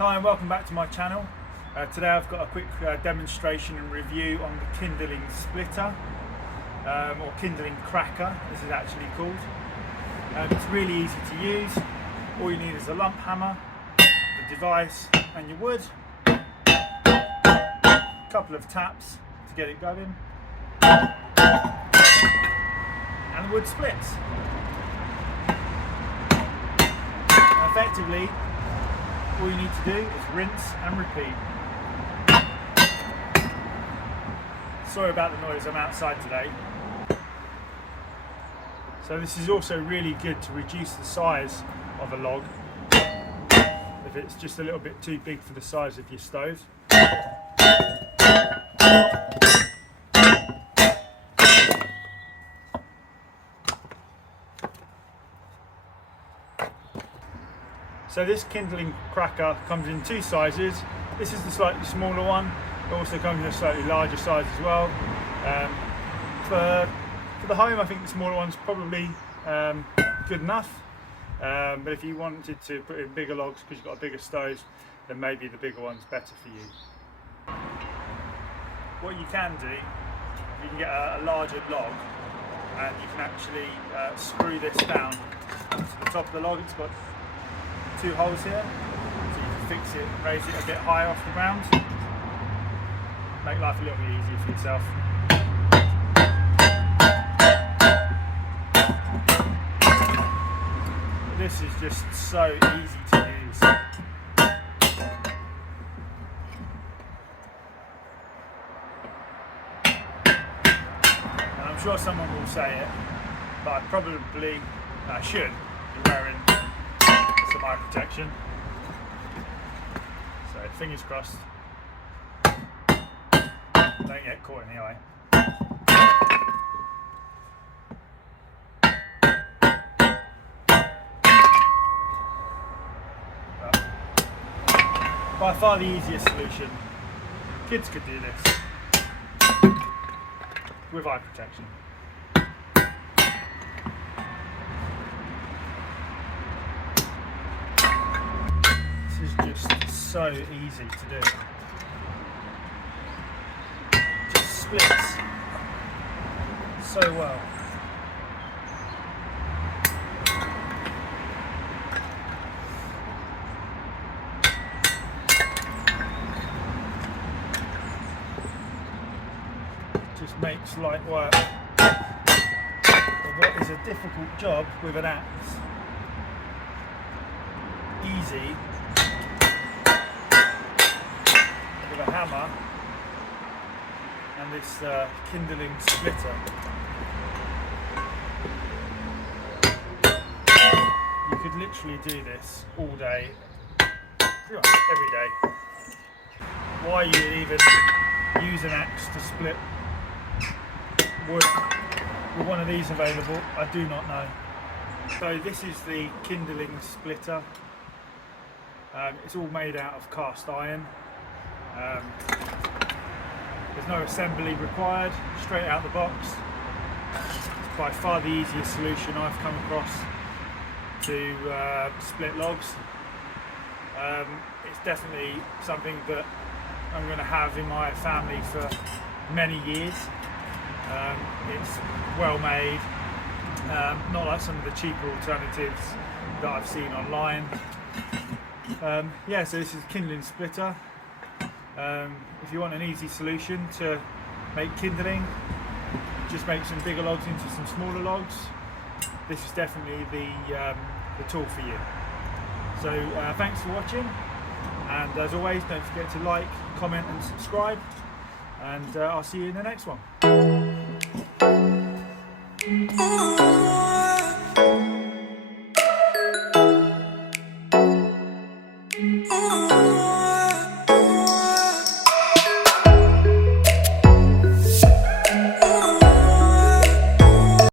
Hi and welcome back to my channel. Today I've got a quick demonstration and review on the Kindling Splitter, or Kindling Cracker this is actually called. It's really easy to use. All you need is a lump hammer, the device and your wood. A couple of taps to get it going. And the wood splits. Effectively, all you need to do is rinse and repeat. Sorry about the noise, I'm outside today. So this is also really good to reduce the size of a log if it's just a little bit too big for the size of your stove. So this Kindling Cracker comes in two sizes. This is the slightly smaller one. It also comes in a slightly larger size as well. For the home, I think the smaller one's probably good enough. But if you wanted to put in bigger logs because you've got a bigger stove, then maybe the bigger one's better for you. What you can do, you can get a larger log and you can actually screw this down onto the top of the log. It's got two holes here, so you can fix it, raise it a bit higher off the ground, make life a little bit easier for yourself. This is just so easy to use. And I'm sure someone will say it, but I should be wearing some eye protection. So fingers crossed, don't get caught in the eye. But by far the easiest solution. Kids could do this with eye protection. Just so easy to do. Just splits so well. Just makes light work of what is a difficult job with an axe easy. With a hammer and this Kindling splitter. You could literally do this all day, pretty much every day. Why you would even use an axe to split wood with one of these available, I do not know. So this is the Kindling splitter. It's all made out of cast iron. There's no assembly required, straight out the box. It's by far the easiest solution I've come across to split logs. It's definitely something that I'm going to have in my family for many years. It's well made, not like some of the cheaper alternatives that I've seen online. Yeah, so this is Kindling splitter. If you want an easy solution to make kindling, just make some bigger logs into some smaller logs, this is definitely the tool for you. So thanks for watching, and as always don't forget to like, comment and subscribe, and I'll see you in the next one.